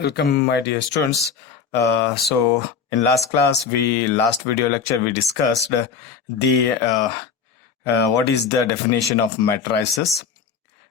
Welcome, my dear students. So in last video lecture, we discussed what is the definition of matrices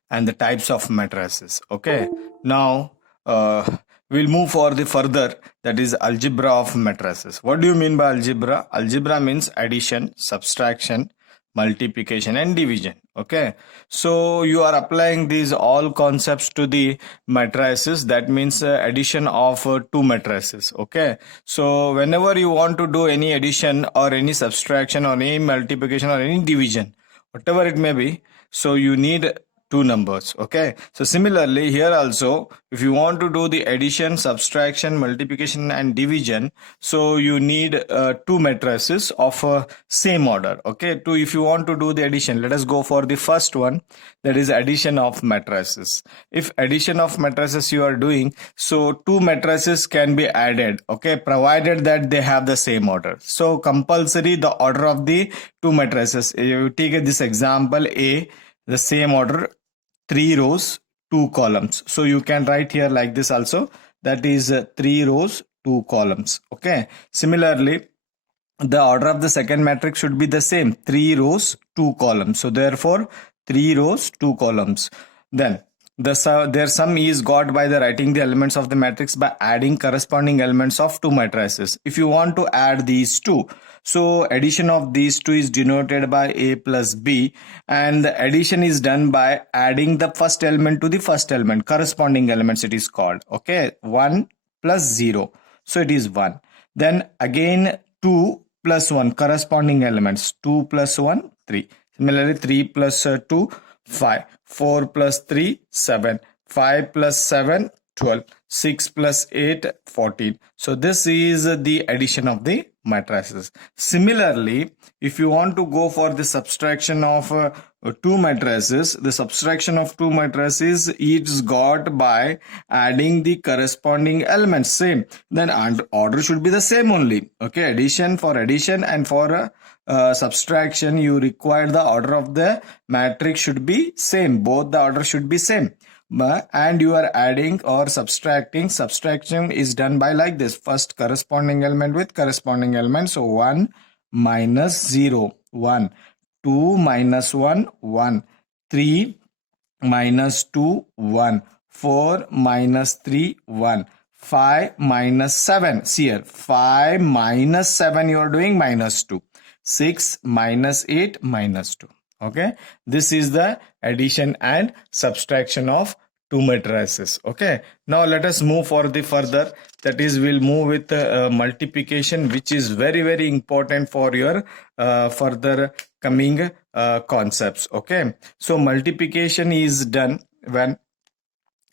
and the types of matrices. Okay. Now we'll move for the further, that is algebra of matrices. What do you mean by algebra? Algebra means addition, subtraction, multiplication and division. Okay, so you are applying these all concepts to the matrices. That means addition of two matrices. Okay, so whenever you want to do any addition or any subtraction or any multiplication or any division, whatever it may be, so you need two numbers. Okay, so similarly here also, if you want to do the addition, subtraction, multiplication and division, so you need two matrices of same order. Okay, if you want to do the addition, let us go for the first one, that is addition of matrices. If addition of matrices you are doing, so two matrices can be added, okay, provided that they have the same order. So compulsory the order of the two matrices. You take this example A, the same order, 3 rows 2 columns, so you can write here like this also, that is 3 rows 2 columns. Okay, similarly the order of the second matrix should be the same, 3 rows 2 columns, so therefore 3 rows 2 columns. Then their sum is got by the writing the elements of the matrix by adding corresponding elements of two matrices. If you want to add these two, so addition of these two is denoted by A plus B, and the addition is done by adding the first element to the first element, corresponding elements it is called. Okay, 1 plus 0, so it is 1. Then again 2 plus 1, corresponding elements, 2 plus 1, 3. Similarly 3 plus 2, 5. 4 plus 3, 7. 5 plus 7, 12. 6 plus 8, 14. So this is the addition of the matrices. Similarly, if you want to go for the subtraction of two matrices, the subtraction of two matrices is got by adding the corresponding elements, same. Then order should be the same only. Okay, addition for addition and for subtraction you require the order of the matrix should be same, both the order should be same, and you are adding or subtracting. Subtraction is done by like this, first corresponding element with corresponding element, so 1 minus 0, 1, 2 minus 1, 1, 3 minus 2, 1, 4 minus 3, 1, 5 minus 7, see here, 5 minus 7 you are doing minus 2, 6 minus 8 minus 2. Okay, this is the addition and subtraction of two matrices. Okay, now let us move for the further, that is we'll move with multiplication, which is very important for your further coming concepts. Okay, so multiplication is done when,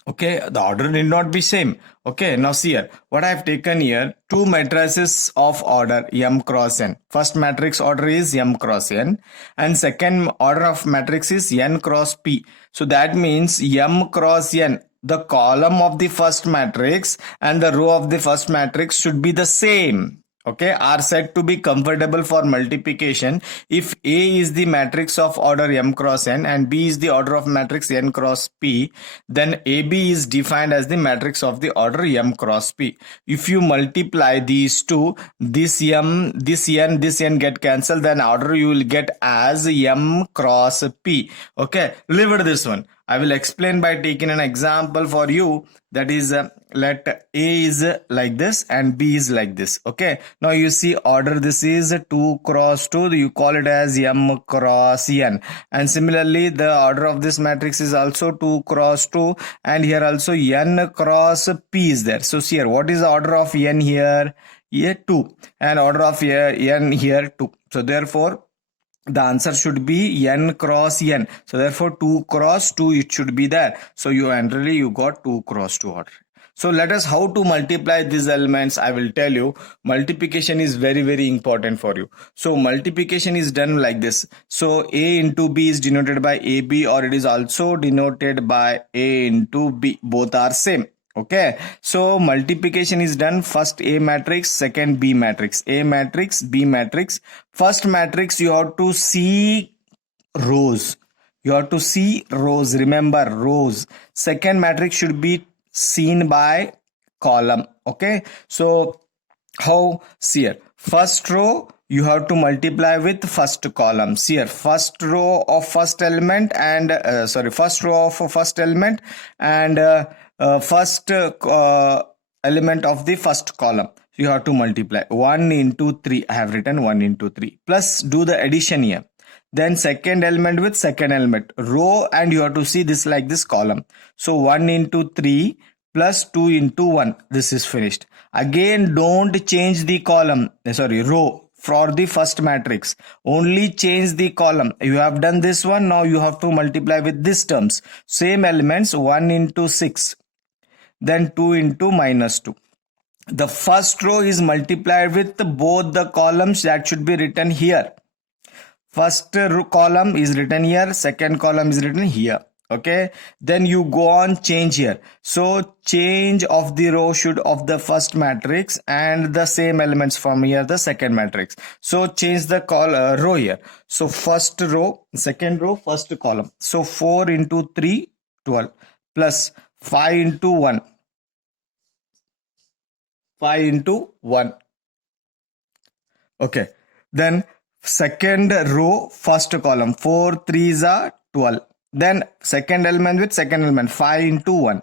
okay, the order need not be same. Okay, now see here, what I have taken here, two matrices of order m cross n. First matrix order is m cross n, and second order of matrix is n cross p. So that means m cross n, the column of the first matrix and the row of the first matrix should be the same. Okay, are said to be comfortable for multiplication if A is the matrix of order m cross n and B is the order of matrix n cross p, then AB is defined as the matrix of the order m cross p. If you multiply these two, this m, this n get cancelled, then order you will get as m cross p. Okay, leave it this one. I will explain by taking an example for you, that is let A is like this and B is like this. Okay, now you see order, this is 2 cross 2, you call it as m cross n, and similarly the order of this matrix is also 2 cross 2, and here also n cross p is there. So see here, what is the order of n here? Here 2, and order of n here 2. So therefore the answer should be n cross n. So therefore 2 cross 2 it should be there. So you got 2 cross 2 order. So let us how to multiply these elements. I will tell you. Multiplication is very important for you. So multiplication is done like this. So A into B is denoted by AB, or it is also denoted by A into B. Both are same. Okay, so multiplication is done, first A matrix, second B matrix, A matrix, B matrix. First matrix you have to see rows, remember rows. Second matrix should be seen by column. Okay, so how? See here, first row you have to multiply with first column. See here, first row of first element and first row of first element and first element of the first column. You have to multiply 1 into 3. I have written 1 into 3 plus do the addition here. Then second element with second element row, and you have to see this like this column. So 1 into 3 plus 2 into 1. This is finished. Again, don't change the column, row for the first matrix. Only change the column. You have done this one. Now you have to multiply with these terms. Same elements, 1 into 6. Then 2 into minus 2. The first row is multiplied with both the columns that should be written here. First column is written here, second column is written here. Okay, then you go on change here. So change of the row should of the first matrix and the same elements from here the second matrix. So change the row here. So first row, second row, first column. So 4 into 3, 12 plus 5 into 1. 5 into 1. Okay, then second row, first column, 4 3s are 12. Then second element with second element, 5 into 1.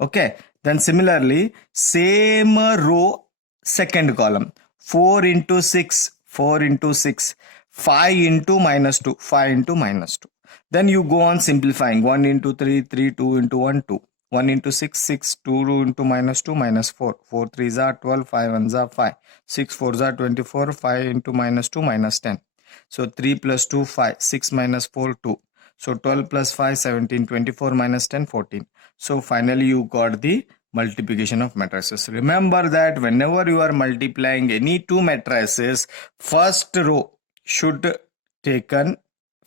Okay, then similarly same row, second column, 4 into 6, 4 into 6, 5 into minus 2, 5 into minus 2. Then you go on simplifying, 1 into 3, 3, 2 into 1, 2. 1 into 6, 6, 2 into minus 2, minus 4. 4 3s are 12, 5 1s are 5. 6 4s are 24, 5 into minus 2, minus 10. So 3 plus 2, 5, 6 minus 4, 2. So 12 plus 5, 17, 24 minus 10, 14. So finally you got the multiplication of matrices. Remember that whenever you are multiplying any two matrices, first row should be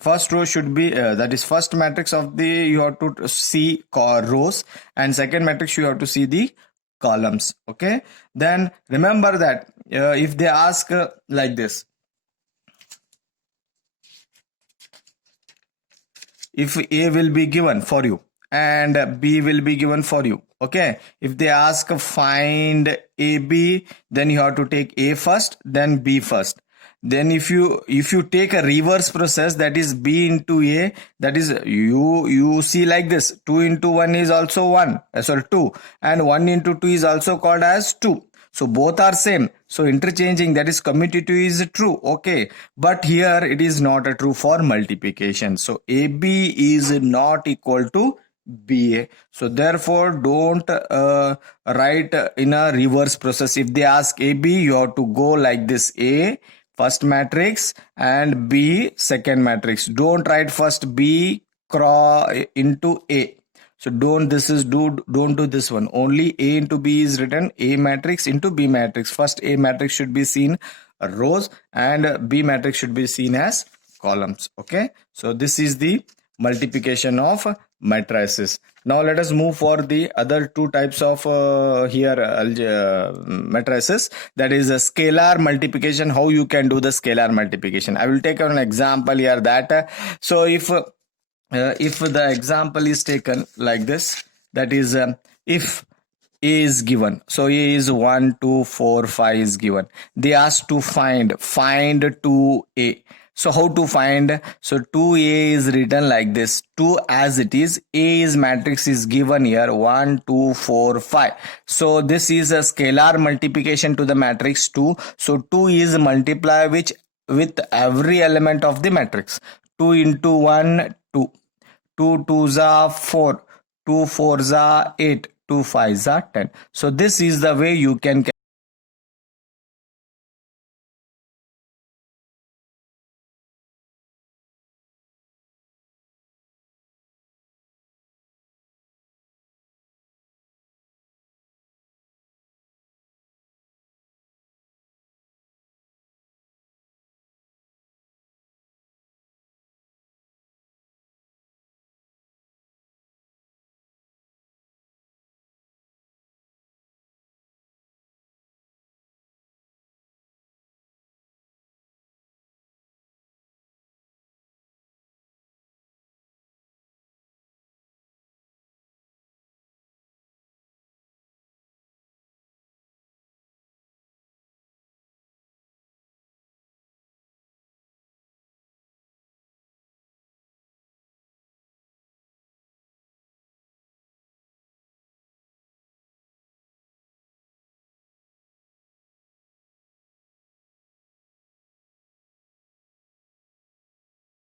that is first matrix of the you have to see rows, and second matrix you have to see the columns. Okay, then remember that if they ask like this, if A will be given for you and B will be given for you. Okay, if they ask find AB, then you have to take A first, then B first. Then if you take a reverse process, that is B into A, that is you see like this, 2 into 1 is also 2, and 1 into 2 is also called as 2. So both are same. So interchanging, that is commutative, is true. Okay, but here it is not a true for multiplication. So AB is not equal to BA. So therefore don't write in a reverse process. If they ask AB, you have to go like this: A first matrix and B second matrix. Don't write first B into A. So don't do this one. Only A into B is written, A matrix into B matrix. First A matrix should be seen rows and B matrix should be seen as columns. Okay, so this is the multiplication of matrices. Now let us move for the other two types of matrices, that is a scalar multiplication. How you can do the scalar multiplication? I will take an example here that so if the example is taken like this, that is if A is given, so A is 1 2 4 5 is given. They ask to find 2A. So how to find? So 2A is written like this, 2 as it is. A is matrix is given here, 1 2 4 5. So this is a scalar multiplication to the matrix 2. So 2 is multiplied with every element of the matrix. 2 into 1 2, 2 2s are 4, 2 4s are 8, 2 5s are 10. So this is the way you can